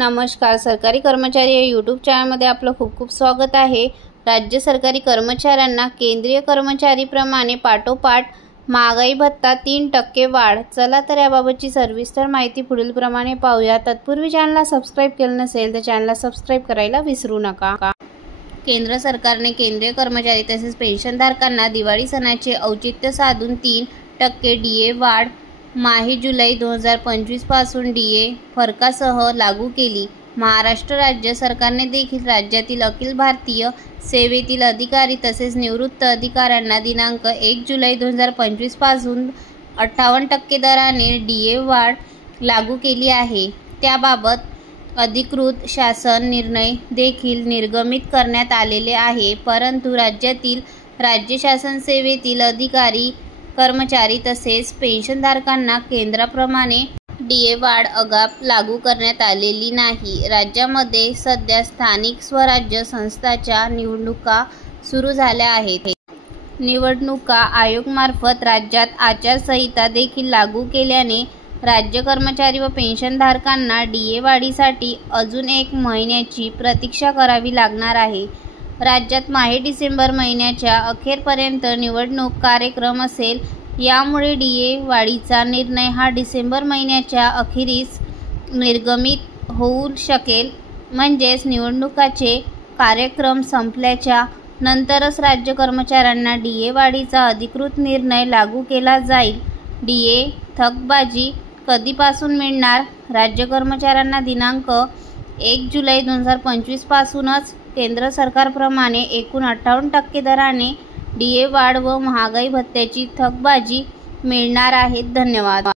नमस्कार. सरकारी कर्मचारी या यूट्यूब चॅनलमध्ये आपलं खूप खूप स्वागत आहे. राज्य सरकारी कर्मचाऱ्यांना केंद्रीय कर्मचारीप्रमाणे पाठोपाठ महागाई भत्ता 3% वाढ. चला तर याबाबतची सविस्तर माहिती पुढील प्रमाणे पाहूया. तत्पूर्वी चॅनलला सबस्क्राईब केलं नसेल तर चॅनलला सबस्क्राईब करायला विसरू नका. केंद्र सरकारने केंद्रीय कर्मचारी तसेच पेन्शनधारकांना दिवाळी सणाचे औचित्य साधून 3% DA वाढ माहे-जुलै 2025 पासून DA फरकासह लागू केली. महाराष्ट्र राज्य सरकारने देखील राज्यातील अखिल भारतीय सेवेतील अधिकारी तसेच निवृत्त अधिकाऱ्यांना दिनांक 1 जुलै 2025 पासून 58% दराने DA वाढ लागू केली आहे. त्याबाबत अधिकृत शासन निर्णय देखील निर्गमित करण्यात आलेले आहे. परंतु राज्यातील राज्य शासन सेवेतील अधिकारी कर्मचारी तसेच पेन्शनधारकांना केंद्राप्रमाणे DA वाढ अद्याप लागू करण्यात आलेली नाही. राज्यामध्ये सध्या स्थानिक स्वराज्य संस्थांच्या निवडणुका सुरू झाल्या आहेत. निवडणुका आयोगामार्फत राज्यात आचारसंहिता देखील लागू केल्याने राज्य कर्मचारी व पेन्शनधारकांना DA वाढीसाठी अजून 1 महिन्याची प्रतीक्षा करावी लागणार आहे. राज्यात माहे-डिसेंबर महिन्याच्या अखेरपर्यंत निवडणूक कार्यक्रम असेल. यामुळे DA वाढीचा निर्णय हा डिसेंबर महिन्याच्या अखेरीस निर्गमित होऊ शकेल. म्हणजेच निवडणुकांचे कार्यक्रम संपल्याच्या नंतरच राज्य कर्मचाऱ्यांना DA वाढीचा अधिकृत निर्णय लागू केला जाईल. DA थकबाकी कधीपासून मिळणार? राज्य कर्मचाऱ्यांना दिनांक 1 जुलै 2025 पासूनच केंद्र सरकारप्रमाणे एकूण 58% दराने DA वाढ व महागाई भत्त्याची थकबाकी मिळणार आहे. धन्यवाद.